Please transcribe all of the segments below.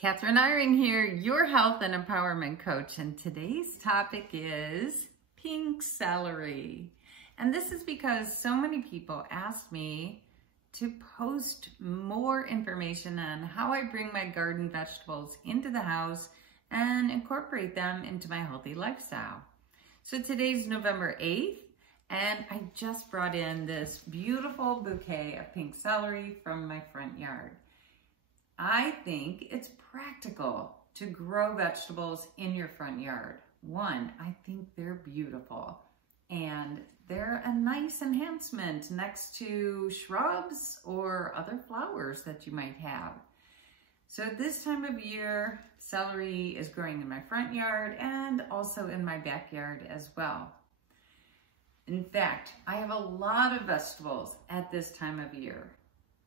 Kathryn Eyring here, your health and empowerment coach, and today's topic is pink celery. And this is because so many people ask me to post more information on how I bring my garden vegetables into the house and incorporate them into my healthy lifestyle. So today's November 8th, and I just brought in this beautiful bouquet of pink celery from my front yard. I think it's practical to grow vegetables in your front yard. One, I think they're beautiful and they're a nice enhancement next to shrubs or other flowers that you might have. So this time of year, celery is growing in my front yard and also in my backyard as well. In fact, I have a lot of vegetables at this time of year.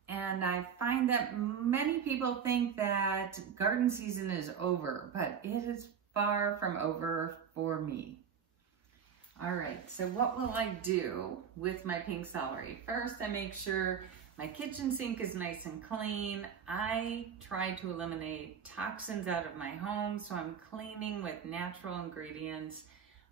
And I find that many people think that garden season is over, but it is far from over for me. All right, so what will I do with my pink celery? First, I make sure my kitchen sink is nice and clean. I try to eliminate toxins out of my home, so I'm cleaning with natural ingredients.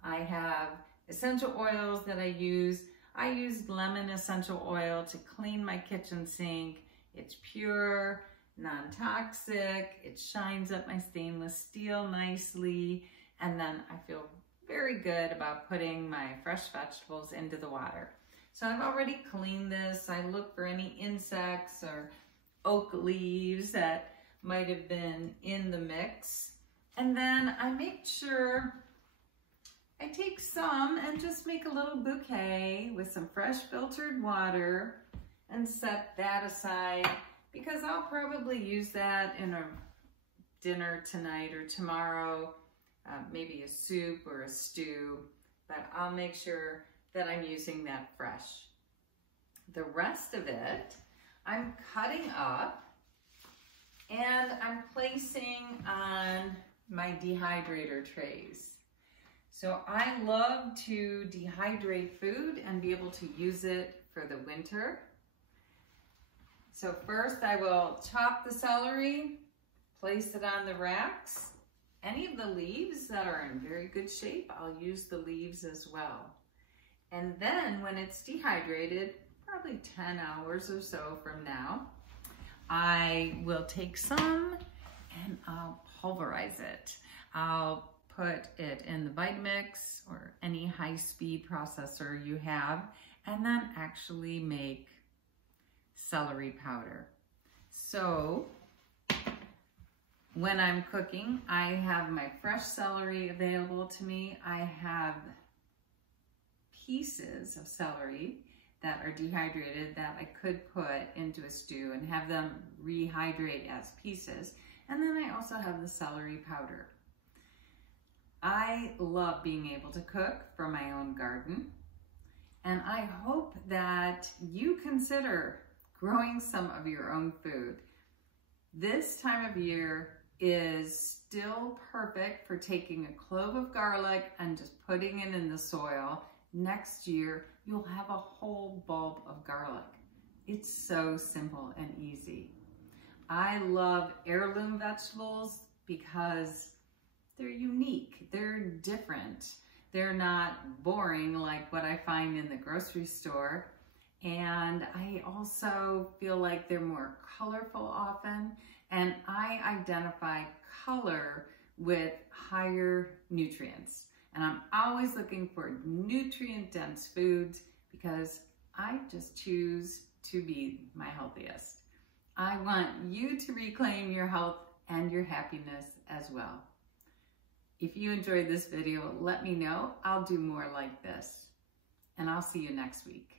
I have essential oils that I use. I use lemon essential oil to clean my kitchen sink. It's pure, non-toxic. It shines up my stainless steel nicely. And then I feel very good about putting my fresh vegetables into the water. So I've already cleaned this. I look for any insects or oak leaves that might have been in the mix. And then I make sure I take some and just make a little bouquet with some fresh filtered water and set that aside because I'll probably use that in a dinner tonight or tomorrow, maybe a soup or a stew, but I'll make sure that I'm using that fresh. The rest of it, I'm cutting up and I'm placing on my dehydrator trays. So I love to dehydrate food and be able to use it for the winter. So first I will chop the celery, place it on the racks. Any of the leaves that are in very good shape, I'll use the leaves as well. And then when it's dehydrated, probably 10 hours or so from now, I will take some and I'll pulverize it. I'll put it in the Vitamix or any high-speed processor you have, and then actually make celery powder. So when I'm cooking, I have my fresh celery available to me. I have pieces of celery that are dehydrated that I could put into a stew and have them rehydrate as pieces. And then I also have the celery powder. I love being able to cook from my own garden, and I hope that you consider growing some of your own food. This time of year is still perfect for taking a clove of garlic and just putting it in the soil. Next year, you'll have a whole bulb of garlic. It's so simple and easy. I love heirloom vegetables because they're unique, they're different. They're not boring like what I find in the grocery store. And I also feel like they're more colorful often. And I identify color with higher nutrients. And I'm always looking for nutrient-dense foods because I just choose to be my healthiest. I want you to reclaim your health and your happiness as well. If you enjoyed this video, let me know. I'll do more like this. And I'll see you next week.